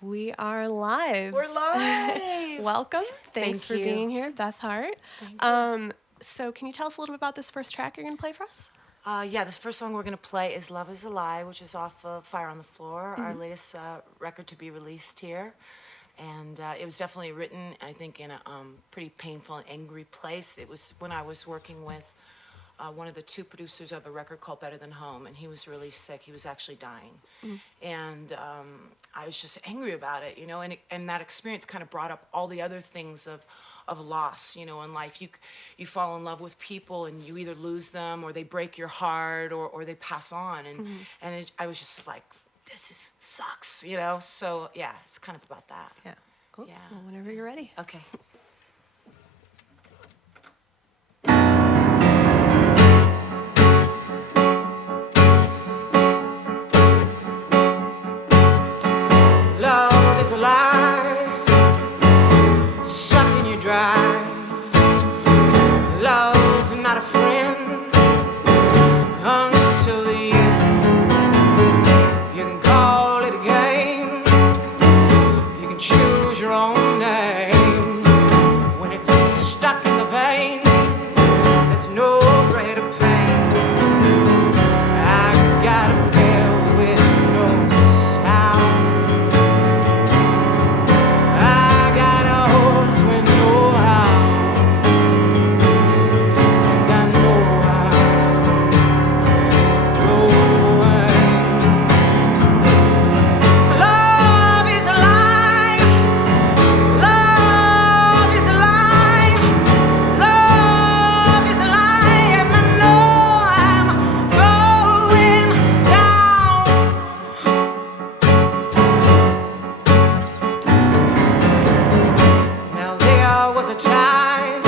We are live. We're live. Welcome. Thanks Thank for you. being here, Beth Hart. Thank you. So, can you tell us a little bit about this first track you're going to play for us? Yeah, the first song we're going to play is Love is a Lie, which is off of Fire on the Floor, our latest record to be released here. And it was definitely written, I think, in a pretty painful and angry place. It was when I was working with one of the two producers of a record called Better Than Home, and he was really sick. He was actually dying. And I was just angry about it, and that experience kind of brought up all the other things of loss, in life. You fall in love with people and you either lose them or they break your heart or they pass on. I was just like, sucks, So yeah, it's kind of about that. Yeah. Cool. Yeah. Well, whenever you're ready. Okay. Love is a lie, sucking you dry. Love's not a friend until the end. You can call it a game, you can choose your own name. When it's stuck in the vein, there's no greater pain. I got a bell with no sound. I got a horse with no hound, and I know I'm going. Love is a lie. Love is a lie. Love is a lie, and I know I'm going down. Now there was a time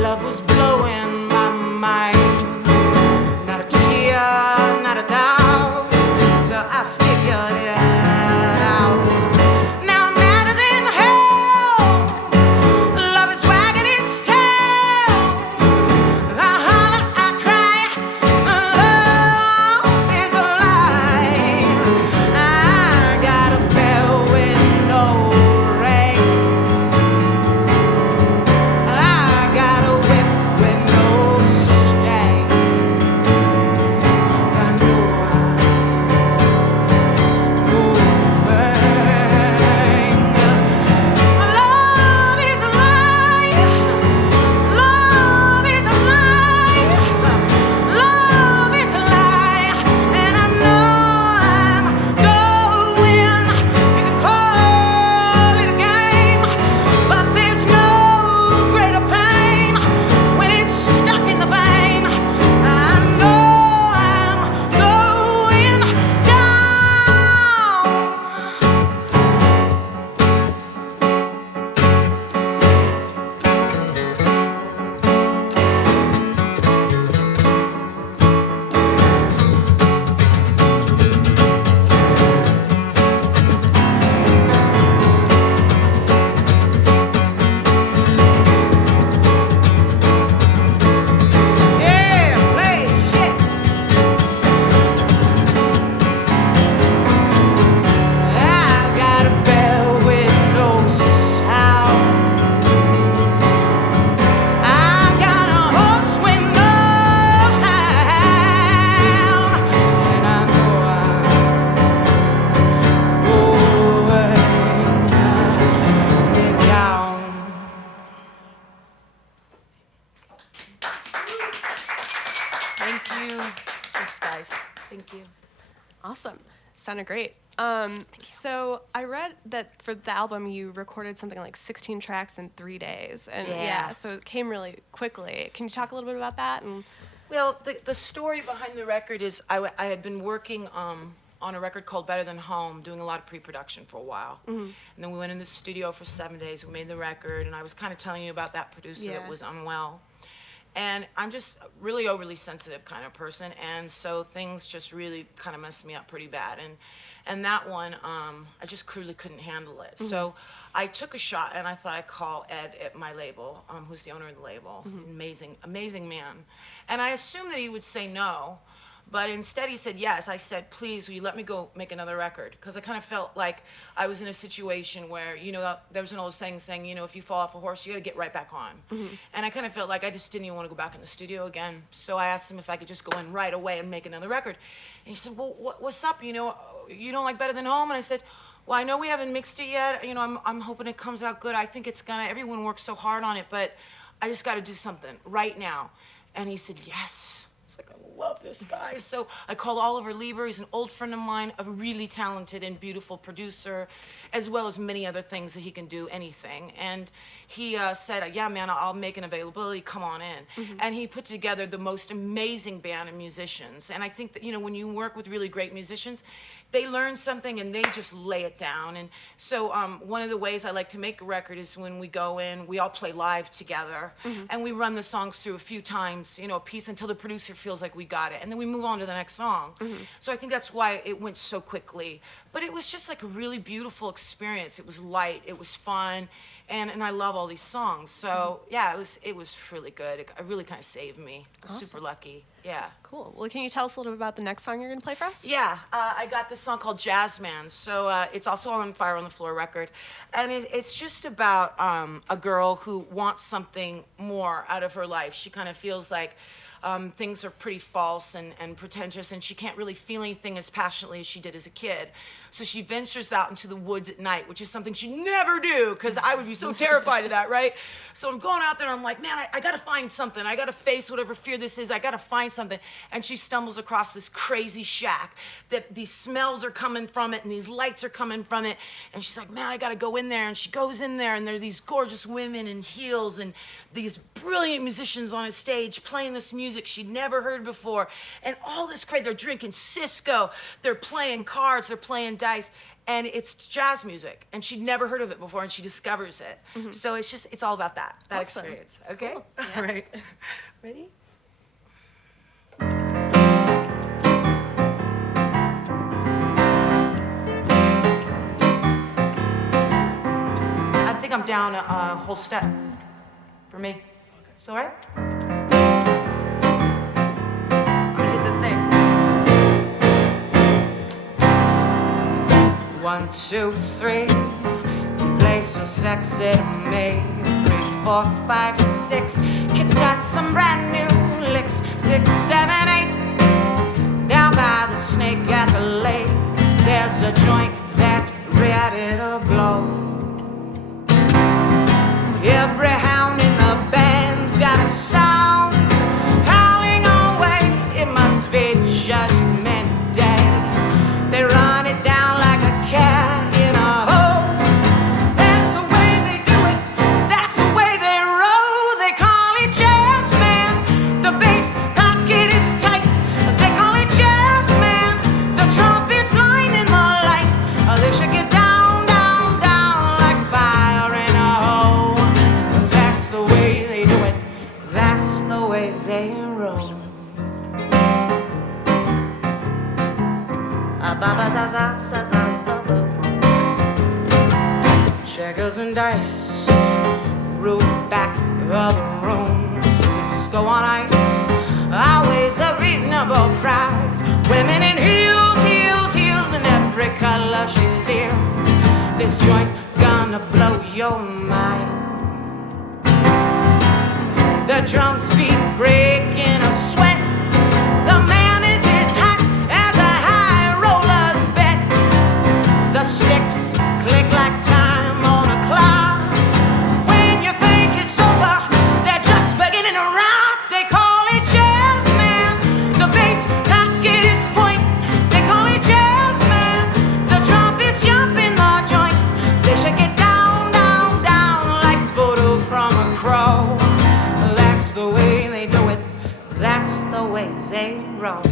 love was blowing my mind. Not a tear, not a doubt, till I figured it out. Now I'm madder than hell. Love is wagging its tail. I holler, I cry. Love is a lie. I got a bell with no ring. I got a whip with no stang. And I know I'm going. Love is a lie. Love is a lie. Love is a lie. And I know I'm going. You can call it a game, but there's no greater pain when it's stuck in the vein. I know I'm going down. Yeah, play shit. I got a bell with no sound. I got a horse with no hound, and I know I'm going down. Thank you. Thanks, guys. Thank you. Awesome. Sounded great. So, I read that for the album you recorded something like 16 tracks in 3 days. And Yeah. so it came really quickly. Can you talk a little bit about that? And Well, the story behind the record is I had been working on a record called Better Than Home, doing a lot of pre-production for a while. And then we went in the studio for 7 days, we made the record, and I was kind of telling you about that producer Yeah. that was unwell. And I'm just a really overly sensitive kind of person, and so things just really kind of messed me up pretty bad. And that one, I just clearly couldn't handle it. So I took a shot, and I thought I'd call Ed at my label, who's the owner of the label, amazing man. And I assumed that he would say no, But instead he said yes. I said, please, will you let me go make another record? Because I kind of felt like I was in a situation where, there's an old saying, if you fall off a horse, you got to get right back on. And I kind of felt like I just didn't even want to go back in the studio again. So I asked him if I could just go in right away and make another record. And he said, well, what's up? You don't like Better Than Home? And I said, well, I know we haven't mixed it yet. I'm hoping it comes out good. I think it's gonna. Everyone works so hard on it, but I just got to do something right now. And he said, yes. I was like, I love this guy. So I called Oliver Lieber. He's an old friend of mine, a really talented and beautiful producer, as well as many other things that he can do, anything. And he said, yeah, man, I'll make an availability. Come on in. And he put together the most amazing band of musicians. And I think that, when you work with really great musicians, they learn something and they just lay it down. And so one of the ways I like to make a record is when we go in, we all play live together, and we run the songs through a few times, a piece until the producer feels like we got it. And then we move on to the next song. So I think that's why it went so quickly. But it was just like a really beautiful experience. It was light, it was fun, and I love all these songs. So yeah, it was really good. It really kind of saved me. I was super lucky. Yeah. Cool. Well, can you tell us a little bit about the next song you're going to play for us? Yeah, I got this song called Jazzman. So it's also on Fire on the Floor record. And it's just about a girl who wants something more out of her life. She kind of feels like things are pretty false and pretentious, and she can't really feel anything as passionately as she did as a kid. So she ventures out into the woods at night, which is something she'd never do, because I would be so terrified of that, right? So I'm going out there, and I'm like, man, I gotta find something. I gotta face whatever fear this is. I gotta find something. And she stumbles across this crazy shack that these smells are coming from it, and these lights are coming from it. And she's like, man, I gotta go in there. And she goes in there, and there are these gorgeous women in heels and these brilliant musicians on a stage playing this music she'd never heard before. And all this crazy, they're drinking Cisco, they're playing cards, they're playing dice, and it's jazz music. And she'd never heard of it before, and she discovers it. So it's all about that Awesome. experience. Okay? Cool. Yeah. All right. Ready? I think I'm down a whole step for me. It's all right? I'm gonna hit the thing. 1, 2, 3. He plays so sexy to me. 3, 4, 5, 6. Kid's got some brand new licks. 6, 7, 8. Down by the snake at the lake, there's a joint that's ready to blow. Every hound in the band's got a sound howling away. It must be Judgment Day. They run it down like a cat in a hole. That's the way they do it. That's the way they roll. They call it jazz, man. The bass pocket is tight. They call it jazz, man. The trumpet's blinding the light. They shake it down, down, down like fire in a hole. That's the way they do it. That's the way they roll. Checkers and dice, root back of the room. Cisco on ice, always a reasonable price. Women in heels, heels, heels, in every color she feels. This joint's gonna blow your mind. The drums beat breaking a sweat. The man is as hot as a high roller's bet. The sticks click like time on a clock. When you think it's over, they're just beginning to rock. They call it jazz, man. The bass pocket is point. They call it jazz, man. The trumpet's jumping the joint. They shake it down, down, down like voodoo from a crow. That's the way they do it. That's the way they roll.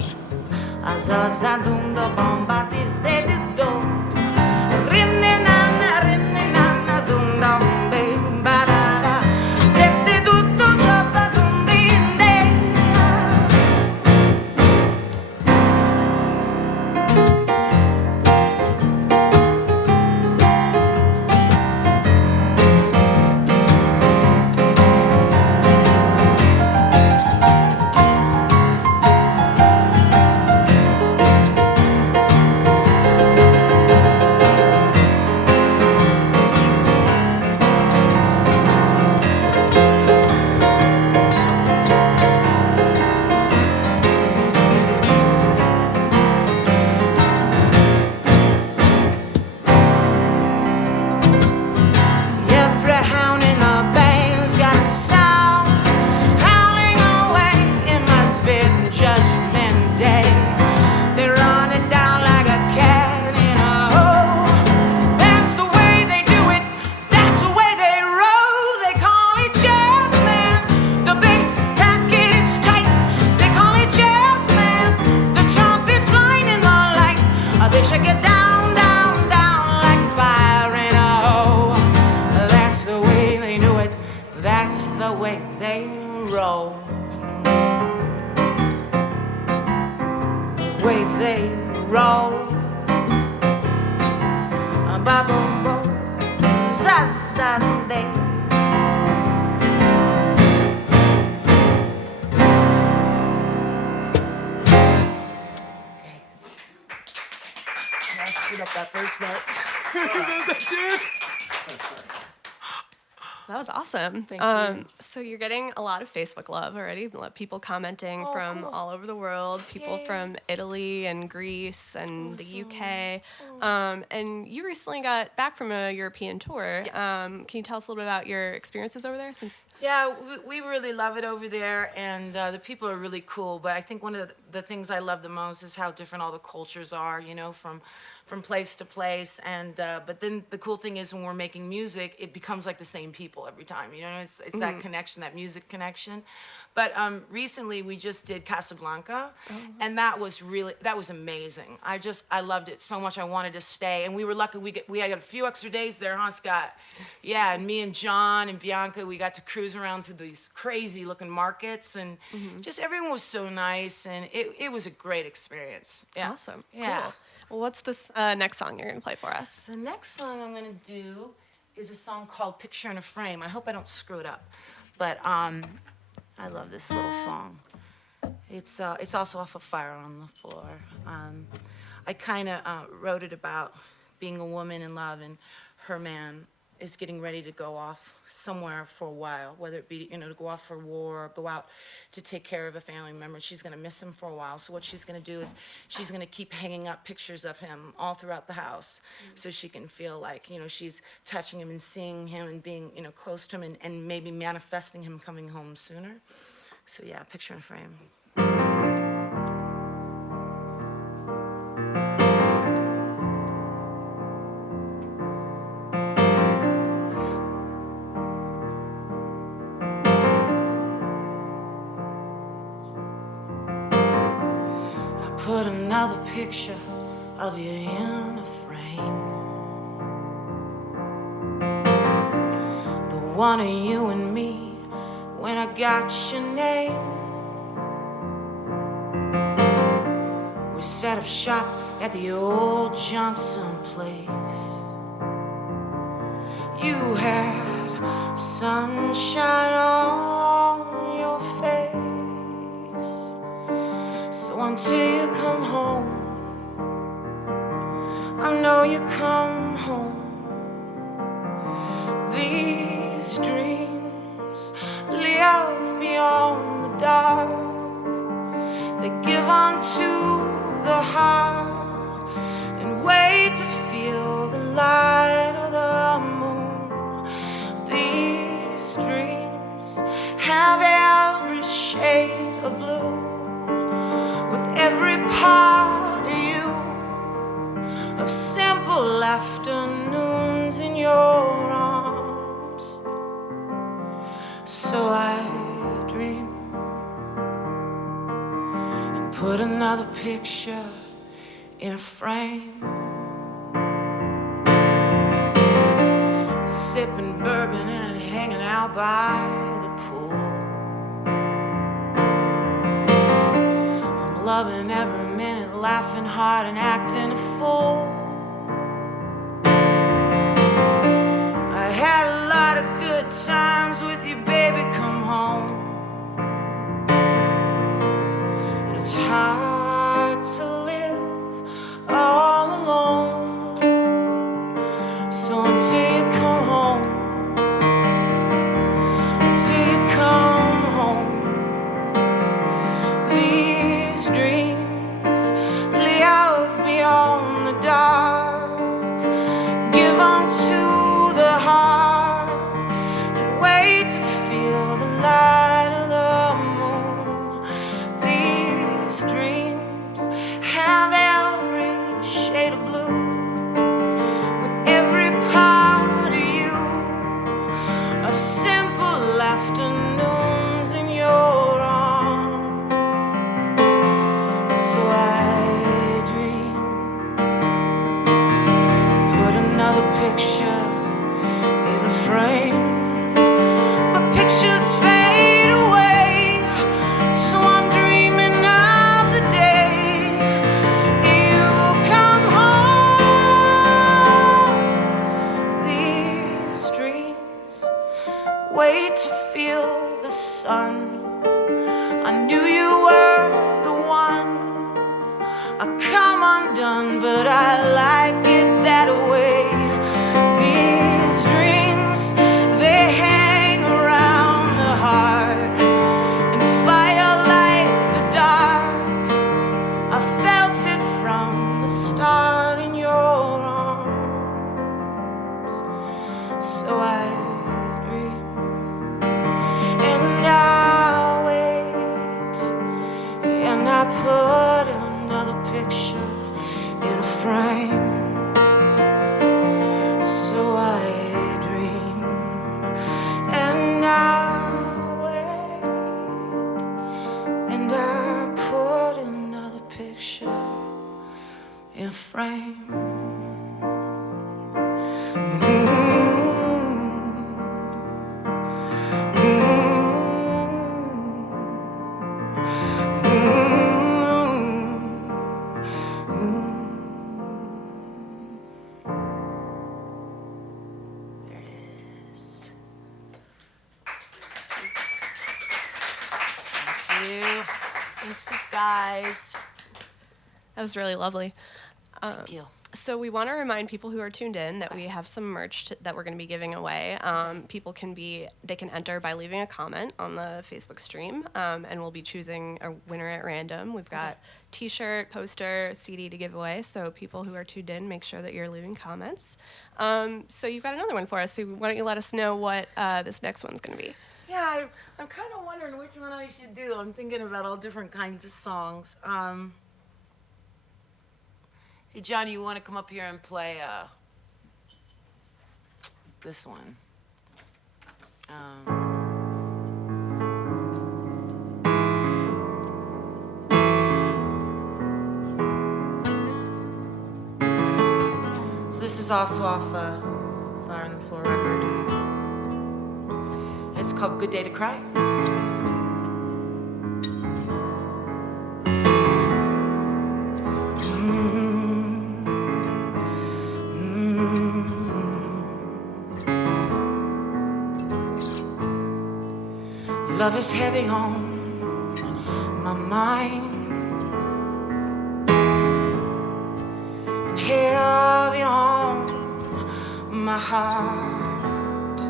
Azazadunda bomba dis de do. Rinne nana zunda be barada. Sette tutto sopra tumbinde. way they roll, the way they roll. Bubble, zazande. I screwed up that first note. That was awesome. Thank you. So you're getting a lot of Facebook love already. People commenting from cool. all over the world. People Yay. from Italy and Greece and the Awesome. UK. And you recently got back from a European tour. Yeah. Can you tell us a little bit about your experiences over there? Yeah, we really love it over there, and the people are really cool. But I think one of the things I love the most is how different all the cultures are, you know, from place to place. And but then the cool thing is when we're making music, it becomes like the same people every time. You know, it's that connection, that music connection. But recently we just did Casablanca, and that was amazing. I loved it so much. I wanted to stay, and we were lucky. We had a few extra days there, huh, Scott? Yeah, and me and John and Bianca, we got to cruise around through these crazy looking markets, and just everyone was so nice, and it was a great experience. Yeah. Awesome. Yeah. Cool. Well, what's this next song you're going to play for us? The next song I'm gonna do is a song called "Picture in a Frame." I hope I don't screw it up, but I love this little song. It's also off of Fire on the Floor. I kind of wrote it about being a woman in love, and her man is getting ready to go off somewhere for a while, whether it be, you know, to go off for war or go out to take care of a family member. She's going to miss him for a while. So what she's going to do is she's going to keep hanging up pictures of him all throughout the house so she can feel like, you know, she's touching him and seeing him and being, you know, close to him and maybe manifesting him coming home sooner. So yeah, Picture in a Frame. Put another picture of you in a frame, the one of you and me when I got your name. We set up shop at the old Johnson place. You had sunshine on your face. So until you come home, I know you come home. These dreams live beyond the dark. They give unto the heart and wait to feel the light of the moon. These dreams have every shade of blue. Every part of you, of simple afternoons in your arms. So I dream and put another picture in a frame, sipping bourbon and hanging out by the pool. Loving every minute, laughing hard and acting a fool. I had a lot of good times with you, baby, come home. And it's hard to live all alone. So until you come home, until you come home, these dreams live beyond the dark. Give unto the heart and wait to feel the light of the moon. These dreams have every shade of blue. With every part of you, of simple afternoons in your arms. So I dream, put another picture in a frame, but pictures fade. wait to feel the sun. I knew you were the one. I come undone, but I like it that way. These dreams, they hang around the heart and firelight the dark. I felt it from the start in your arms. So I dream and I wait, and I put another picture in a frame. So I dream and I wait, and I put another picture in a frame. There it is. Thank you. Thanks, you guys. That was really lovely. Thank you. So we want to remind people who are tuned in that we have some merch that we're going to be giving away. People they can enter by leaving a comment on the Facebook stream, and we'll be choosing a winner at random. We've got T-shirt, poster, CD to give away. So people who are tuned in, make sure that you're leaving comments. So you've got another one for us. So why don't you let us know what this next one's going to be? Yeah, I'm kind of wondering which one I should do. I'm thinking about all different kinds of songs. Hey, Johnny, you want to come up here and play this one? So this is also off Fire on the Floor record. It's called Good Day to Cry. Love is heavy on my mind and heavy on my heart.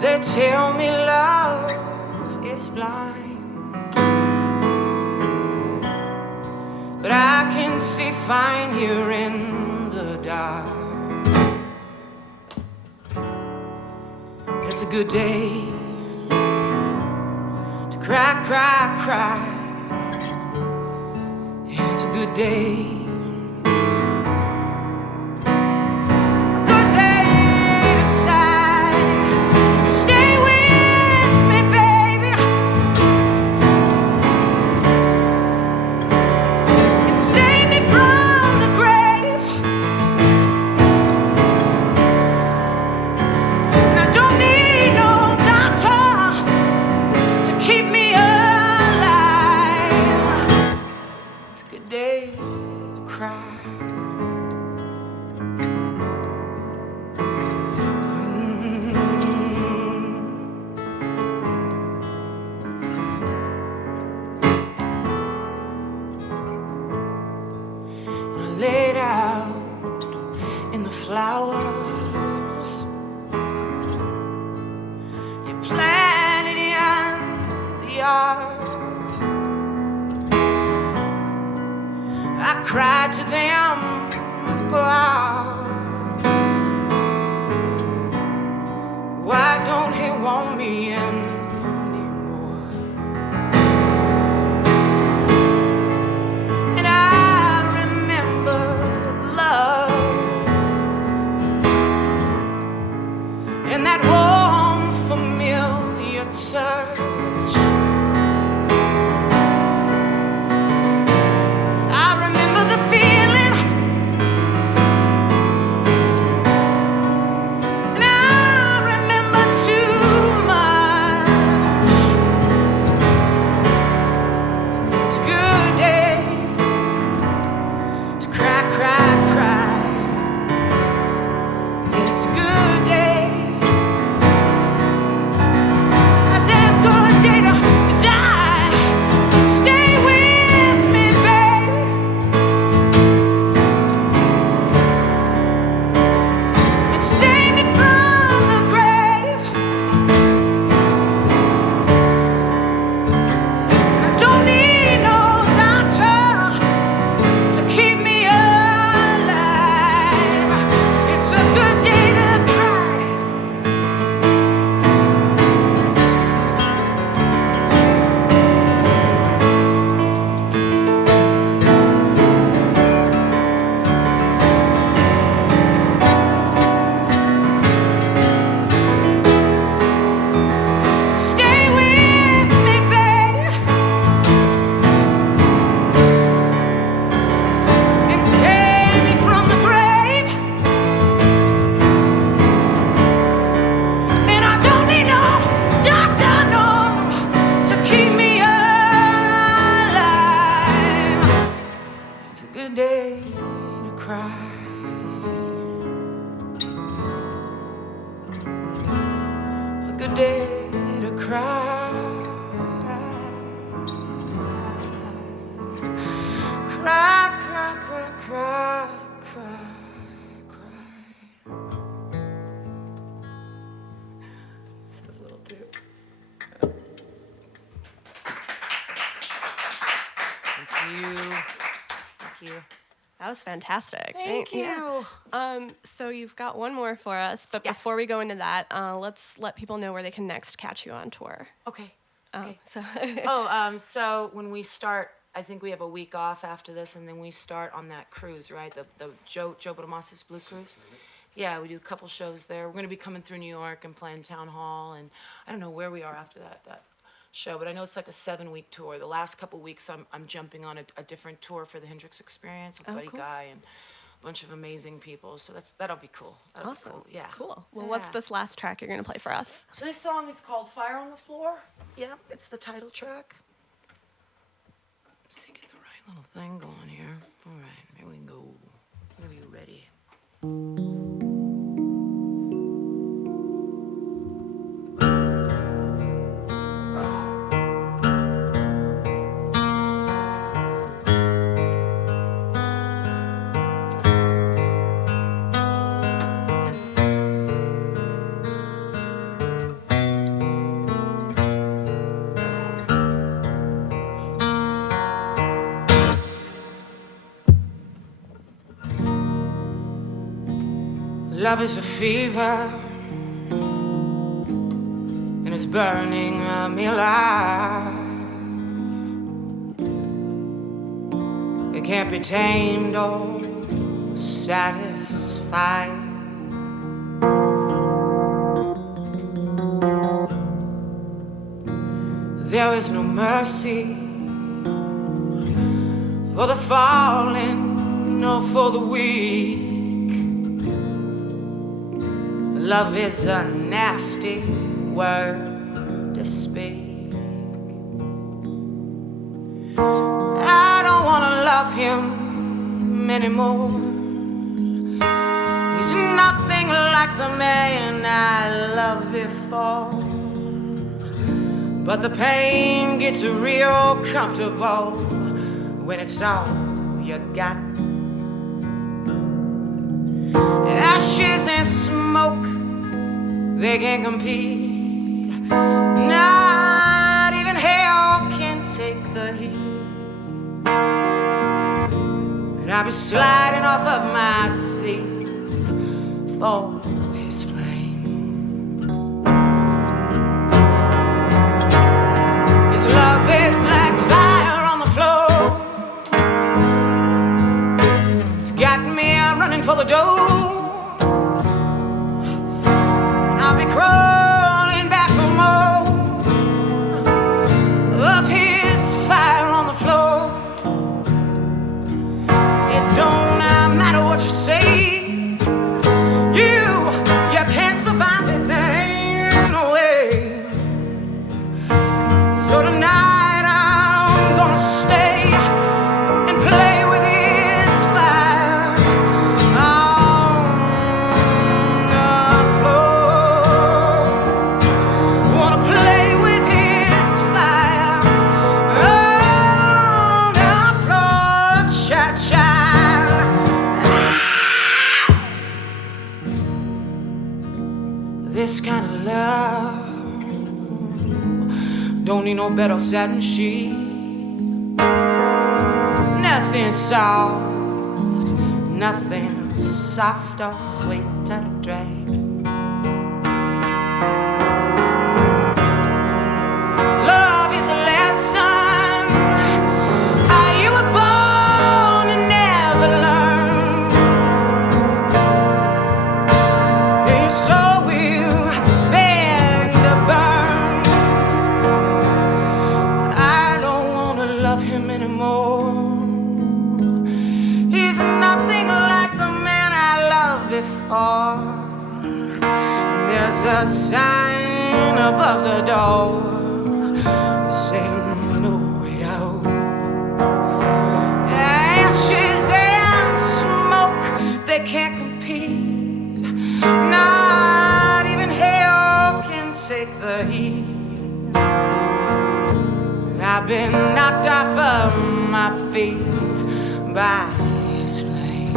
They tell me love is blind, but I can see fine here in the dark. It's a good day to cry, cry, cry, and it's a good day. A good day to sigh. Stay with me, baby, and save me from the grave. And I don't need no doctor to keep me alive. It's a good day to cry. I laid out in the flowers you planted in the yard. I cried to them for hours. Why don't he want me anymore? And I remember love and that warm, familiar touch. I remember the feeling, and I remember too much. And it's a good day to cry, cry, cry. It's a good day day to cry. Cry, cry, cry, cry, cry, cry. Just a little too. Thank you. Thank you. That was fantastic. Thank you. Yeah. So you've got one more for us, but Yeah. before we go into that, let's let people know where they can next catch you on tour. Okay. Okay. So So when we start, I think we have a week off after this, and then we start on that cruise, right? The Joe Bonamassa Blue Cruise. Yeah, we do a couple shows there. We're going to be coming through New York and playing Town Hall, and I don't know where we are after that show, but I know it's like a 7-week tour. The last couple weeks, I'm jumping on a different tour for the Hendrix Experience with Buddy cool. Guy and a bunch of amazing people. So that'll be cool. That'll awesome. Be cool. Yeah. Cool. Well, what's Yeah. this last track you're going to play for us? So this song is called Fire on the Floor. Yeah, it's the title track. Let's see, get the right little thing going here. All right, here we go. I'm gonna be ready. Love is a fever, and it's burning me alive. It can't be tamed or satisfied. There is no mercy for the fallen, nor for the weak. Love is a nasty word to speak. I don't wanna love him anymore. He's nothing like the man I loved before. But the pain gets real comfortable when it's all you got. Ashes and smoke, they can't compete. Not even hell can take the heat. And I'll be sliding off of my seat for his flame. His love is like fire on the floor. It's got me running for the door. I'll be crawling back for more of his fire on the floor. It don't matter what you say, you can't survive it, there ain't no way. So tonight I'm gonna stay and play with his fire on the floor. Wanna play with his fire on the floor, cha-cha. This kind of love don't need no better satin sheet. Nothing soft, nothing soft or sweet to drink. Love is a lesson you were born to never learn. And so will bend to burn. I don't wanna love him anymore. He's nothing like the man I loved before. And there's a sign above the door saying no way out. Ashes and smoke, they can't compete. Not even hell can take the heat. I've been knocked off of my feet by his flame.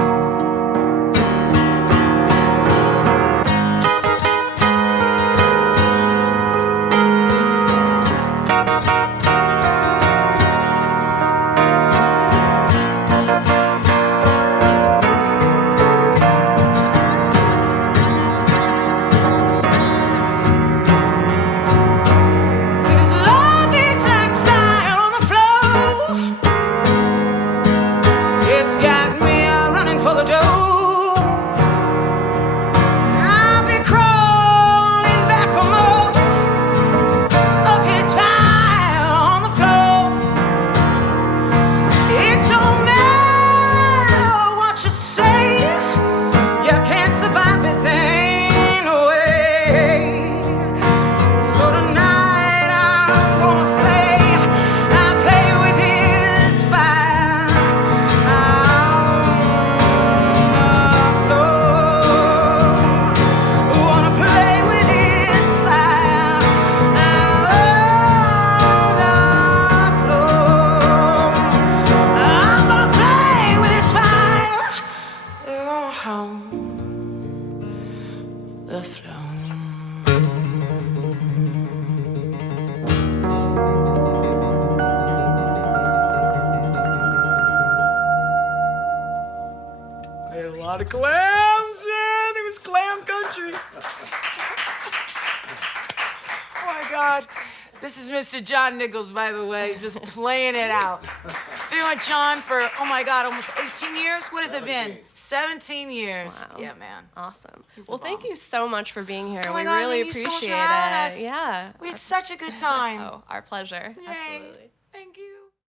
It's got me running for the door. I'll be crawling back for more of his fire on the floor. It don't matter what you say, you can't survive it then away. So tonight I'm gonna play with his fire. The flow. I had a lot of clams in. It was clam country. Oh my God. This is Mr. John Nichols, by the way, just playing it out. Been with John for, oh my God, almost 18 years? What has it been? 17 years. Wow. Yeah, man. Awesome. He's Well, the thank bomb. you so much for being here. Oh my We God, really thank you so much for appreciate having it. us. Yeah. We had such a good time. Oh, our pleasure. Yay. Absolutely. Thank you.